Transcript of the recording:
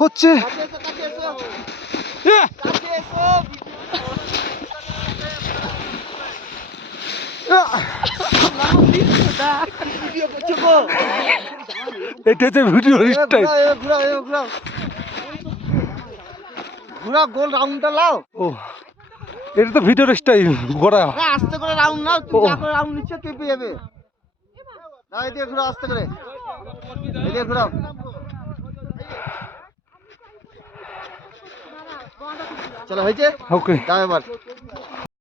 হচ্ছে এটা তো ভিডিও স্টাইল। ঘুরা গোল রাউন্ডটা লাও। ও এটা তো ভিডিও স্টাইল গোড়া। আস্তে করে রাউন্ড নাও, তুমি যা করে রাউন্ড নিচ্ছ কেঁপে যাবে। না এদিকে ঘুরাও আস্তে করে, এদিকে ঘুরাও। চলো হয়েছে, ওকে দাও এবার।